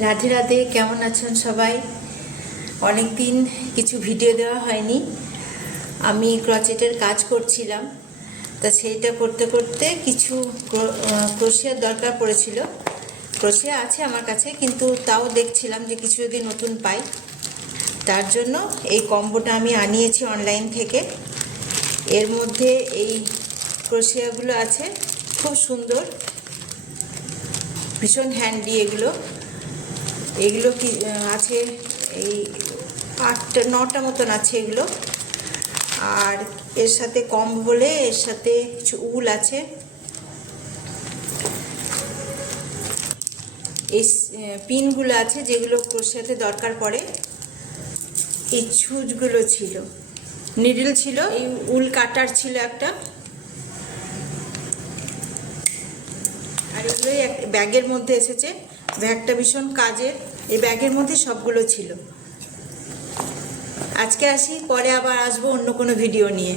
রাধে রাধে, কেমন আছেন সবাই? অনেক দিন কিছু ভিডিও দেওয়া হয়নি। আমি ক্রচেটের কাজ করছিলাম, তা সেইটা করতে করতে কিছু ক্রোশিয়ার দরকার পড়েছিল। ক্রোশিয়া আছে আমার কাছে, কিন্তু তাও দেখছিলাম যে কিছু যদি নতুন পাই। তার জন্য এই কম্বোটা আমি আনিয়েছি অনলাইন থেকে। এর মধ্যে এই ক্রোশিয়াগুলো আছে, খুব সুন্দর, ভীষণ হ্যান্ডি। এগুলো কি আছে, এই 8-9টা মতন আছে এগুলো। আর এর সাথে কম বলে এর সাথে কিছু উল আছে। এই পিনগুলো আছে যেগুলো ক্রোশিয়াতে দরকার পড়ে। এই ছুঁচগুলো ছিল, নিডল ছিল, এই উল কাটার ছিল একটা। আর এগুলোই ব্যাগের মধ্যে এসেছে। ব্যাগটা ভীষণ কাজের। এই ব্যাগের মধ্যে সবগুলো ছিল। আজকে আসি, পরে আবার আসবো অন্য কোনো ভিডিও নিয়ে।